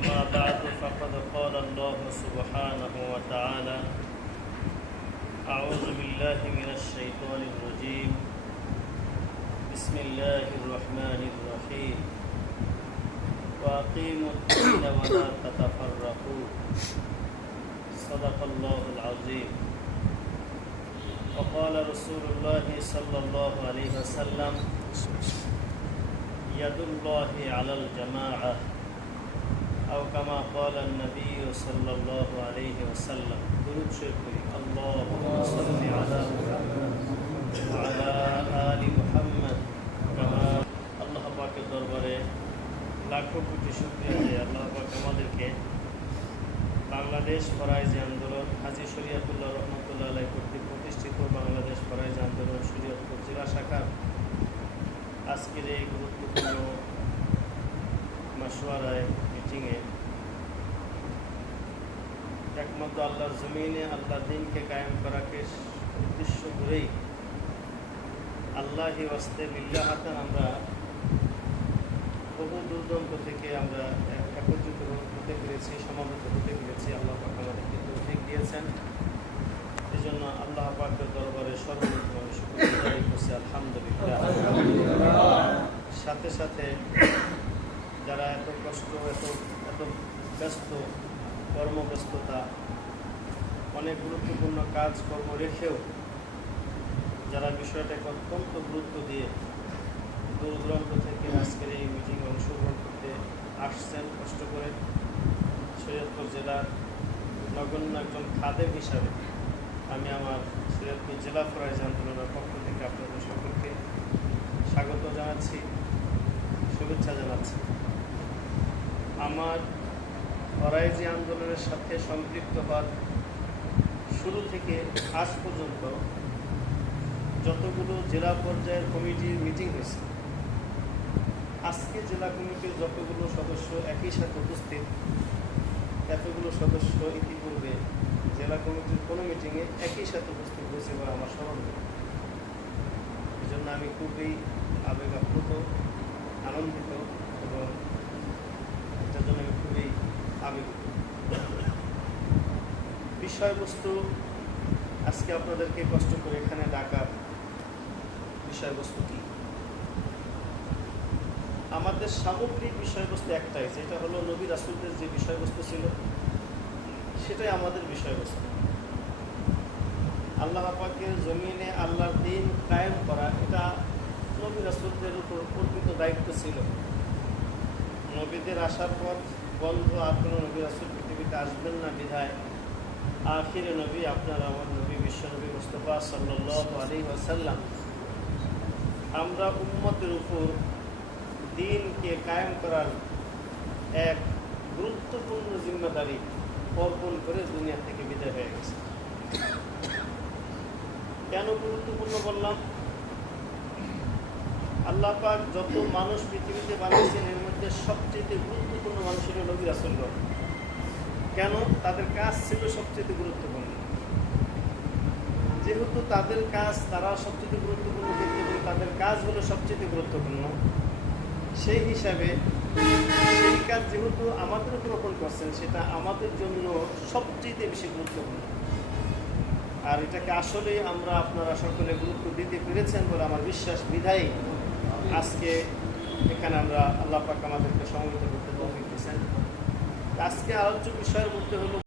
أما بعد فقد قال الله سبحانه وتعالى أعوذ بالله من الشيطان الرجيم. بسم الله الرحمن الرحيم. وأقيموا الدين ولا تتفرقوا. صدق الله العظيم. وقال رسول الله صلى الله عليه وسلم يد الله على الجماعة. আও নবী সাল্লাল্লাহু আলাইহি ওয়াসাল্লাম। আল্লাহ পাকের দরবারে লাখো কোটি শুকরিয়া যে আল্লাহ আমাদেরকে বাংলাদেশ ফরাইজ আন্দোলন, হাজি শরিয়াতুল্লাহ রহমতুল্লাহ আলাই কর্তৃক প্রতিষ্ঠিত বাংলাদেশ ফরাইজ আন্দোলন শরিয়াতপুর জেলা শাখার আজকের এই গুরুত্বপূর্ণ মাসোয়ারায় মিটিংয়ে একমাত্র আল্লাহর জমিনে আল্লাহ দিনকে কায়েম করাকে উদ্দেশ্য করেই আল্লাহি ওয়াস্তে বিল্লাহাতান আমরা বহু দূরদন্ত থেকে আমরা একত্রিত হতে পেরেছি সমাবেত হতে পেরেছি। আল্লাহ পাক আমাদেরকে তৌফিক দিয়েছেন। এই জন্য আল্লাহ পাকের দরবারে সর্বপ্রথম আমি শুকরিয়া আলহামদুলিল্লাহ। সাথে সাথে যারা এত কষ্ট, এত এত ব্যস্ত, কর্মব্যস্ততা, অনেক গুরুত্বপূর্ণ কাজ কর্ম রেখেও যারা বিষয়টাকে অত্যন্ত গুরুত্ব দিয়ে দূর দূরান্ত থেকে আজকের এই মিটিংয়ে অংশগ্রহণ করতে আসছেন, কষ্ট করে সৈয়দপুর জেলার নগণ্য একজন খাদেম হিসাবে আমি আমার সৈয়দপুর জেলা ফরাইজ আন্দোলনের পক্ষ থেকে আমার ফরাইজি আন্দোলনের সাথে সম্পৃক্ত হওয়ার শুরু থেকে আজ পর্যন্ত যতগুলো জেলা পর্যায়ের কমিটির মিটিং হয়েছে, আজকে জেলা কমিটির যতগুলো সদস্য একই সাথে উপস্থিত, এতগুলো সদস্য ইতিপূর্বে জেলা কমিটির কোনো মিটিংয়ে একই সাথে উপস্থিত হয়েছে বলে আমার স্মরণ এই জন্য আমি খুবই আবেগ আপ্লুত আনন্দিত এবং এটার জন্য আমি খুবই আবেগিত বিষয়বস্তু, আজকে আপনাদেরকে কষ্ট করে এখানে ডাকার বিষয়বস্তু কি? আমাদের সামগ্রিক বিষয়বস্তু একটাই, যেটা হলো নবী রাসুলদের যে বিষয়বস্তু ছিল, সেটাই আমাদের বিষয়বস্তু। আল্লাহ পাকের জমিনে আল্লাহর দিন কায়েম করা, এটা নবী রাসুলদের উপর অর্পিত দায়িত্ব ছিল। নবীদের আসার পর বন্ধ আর কোনো নবী রাসুল পৃথিবীতে আসবেন না বিধায়। আখিরে নবী আপনার আমার নবী বিশ্বনবী মুস্তফা সাল্লাহ আলী ওয়াসাল্লাম। আমরা উম্মতের উপর দিনকে কায়েম করার এক গুরুত্বপূর্ণ জিম্মাদারি অর্পণ করে দুনিয়া থেকে বিদায় হয়ে গেছে। কেন গুরুত্বপূর্ণ বললাম? আল্লাহ পাক যত মানুষ পৃথিবীতে বানিয়েছেন, এর মধ্যে সবচেয়ে গুরুত্বপূর্ণ মানুষের নবী রাসুলগণ কেন? তাদের কাজ ছিল সবচেয়ে গুরুত্বপূর্ণ। যেহেতু তাদের কাজ, তারা সবচেয়ে গুরুত্বপূর্ণ ব্যক্তি এবং তাদের কাজ হলো সবচেয়ে গুরুত্বপূর্ণ। সেই হিসাবে সেই কাজ যেহেতু আমাদের উপর রোপণ করছেন, সেটা আমাদের জন্য সবচেয়ে বেশি গুরুত্বপূর্ণ। আর এটাকে আসলে আমরা আপনারা সকলে গুরুত্ব দিতে পেরেছেন বলে আমার বিশ্বাস বিধায়ী আজকে এখানে আমরা আল্লাহ পাক আমাদেরকে সমবেত করতে তৌফিক দিয়েছেন। আজকে আলোচ্য বিষয়ের মধ্যে হলো